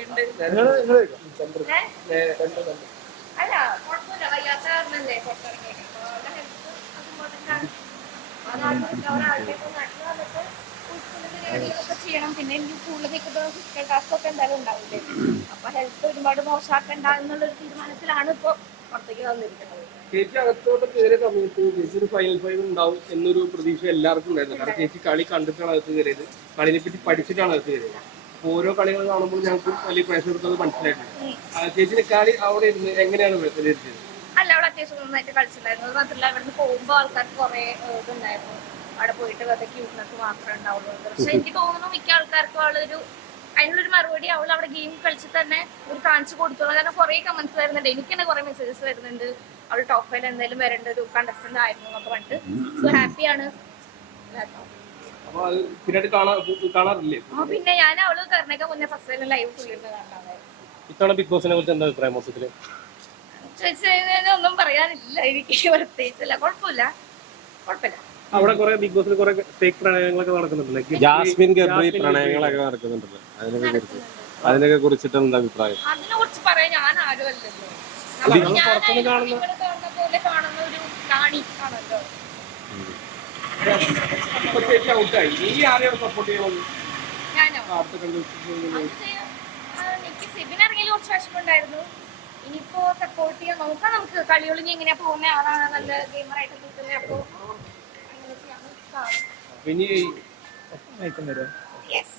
രണ്ട്. അല്ല കുഴപ്പമില്ല. വയ്യാത്ത കാരണല്ലേ പുറത്തിറങ്ങിയത് ചെയ്യണം. പിന്നെ എനിക്ക് കൂടുതൽ നിൽക്കുന്ന ഫിസിക്കൽ ടാസ്ക് ഒക്കെ എന്തായാലും ഉണ്ടാവില്ലേ? അപ്പൊ ഹെൽത്ത് ഒരുപാട് മോശമാക്കണ്ട എന്നുള്ളൊരു തീരുമാനത്തിലാണ് ഇപ്പൊ പുറത്തേക്ക് വന്നിരിക്കുന്നത്. ചേച്ചി അകത്തോട്ട് കയറിയ സമയത്ത് ചേച്ചി ഫൈനൽ ഫൈവ് ഉണ്ടാവും എന്നൊരു പ്രതീക്ഷ എല്ലാവർക്കും ഉണ്ടായിരുന്നു. കാരണം ചേച്ചി കളി കണ്ടിട്ടാണ് അകത്ത് കയറിയത് കളിനെ പറ്റി പഠിച്ചിട്ടാണ് അകത്ത് കയറിയത് ഓരോ കളികൾ കാണുമ്പോൾ ഞങ്ങൾക്ക് വലിയ പ്രഷർ എടുത്തത് മനസ്സിലായിട്ടുണ്ട്. കളി അവിടെ ഇരുന്ന് എങ്ങനെയാണ് വിലയിരുത്തിയത്? അല്ല അവിടെ അത്യാവശ്യം നന്നായിട്ട് കളിച്ചിട്ടുണ്ടായിരുന്നു. അത് മാത്രമല്ല ഇവിടുന്ന് പോകുമ്പോൾ ആൾക്കാർക്ക് കുറെ ഇതുണ്ടായിരുന്നു. അവിടെ പോയിട്ട് വെറുതെ ക്യൂട്ട്നെസ് മാത്രമേ ഉണ്ടാവുള്ളൂ. പക്ഷെ എനിക്ക് തോന്നുന്നു മിക്ക ആൾക്കാർക്കും അവളൊരു അതിനുള്ളൊരു മറുപടി അവൾ അവിടെ ഗെയിം കളിച്ച് തന്നെ ഒരു കാണിച്ചു കൊടുത്തോളൂ. കാരണം കുറെ കമന്റ്സ് വരുന്നുണ്ട്. എനിക്ക് തന്നെ കുറെ മെസ്സേജസ് വരുന്നുണ്ട്. അവൾ ടോപ്പ് ഫൈവ് എന്തായാലും വരേണ്ട ഒരു കണ്ടസ്റ്റന്റ് ആയിരുന്നു എന്നൊക്കെ പറഞ്ഞിട്ട്. സോ ഹാപ്പിയാണ് അപ്പൊ അത് പിന്നീട് കാണാ കാണാറില്ലേ? ആ പിന്നെ ഞാൻ അവൾ കറിനൊക്കെ മുന്നേ ഫസ്റ്റ് തന്നെ ലൈവ് ഫുള്ളിരുന്ന് ഇത്തവണ ബിഗ് ബോസിനെ കുറിച്ച് എന്താ അഭിപ്രായം മൊത്തത്തിൽ ചോദിച്ചാൽ ഒന്നും പറയാനില്ല എനിക്ക് പ്രത്യേകിച്ചില്ല. കുഴപ്പമില്ല. കുഴപ്പമില്ല. അവിടെ കുറെ ബിഗ് ബോസിൽ കുറെ ഫേക്ക് പ്രണയങ്ങളൊക്കെ നടക്കുന്നുണ്ടല്ലേ ജാസ്മിൻ ഗബ്രി പ്രണയങ്ങളൊക്കെ നടക്കുന്നുണ്ടല്ലോ. അതിനൊക്കെ കുറിച്ച്. അതിനൊക്കെ കുറിച്ചിട്ട് എന്താ അഭിപ്രായം? അതിനെ കുറിച്ച് പറയാൻ ഞാൻ ആരുമല്ലല്ലോ. നമ്മൾ ഇവിടെ കാണുന്ന പോലെ കാണുന്ന ഒരു കാണി ആണല്ലോ ചേച്ചി ഔട്ടായി നീ ആരെയാണ് സപ്പോർട്ട് ചെയ്യണം അടുത്ത കുറച്ച് വിഷമമുണ്ടായിരുന്നു. ഇനിയിപ്പോ സപ്പോർട്ട് ചെയ്യാൻ നോക്കാം നമുക്ക്. കളികളിൽ എങ്ങനെയാ പോകുന്ന ആളാണ് നല്ല ഗെയിമറായിട്ട് നിൽക്കുന്നത്. അപ്പോ അങ്ങനെയൊക്കെയാണ് ഇനി യെസ്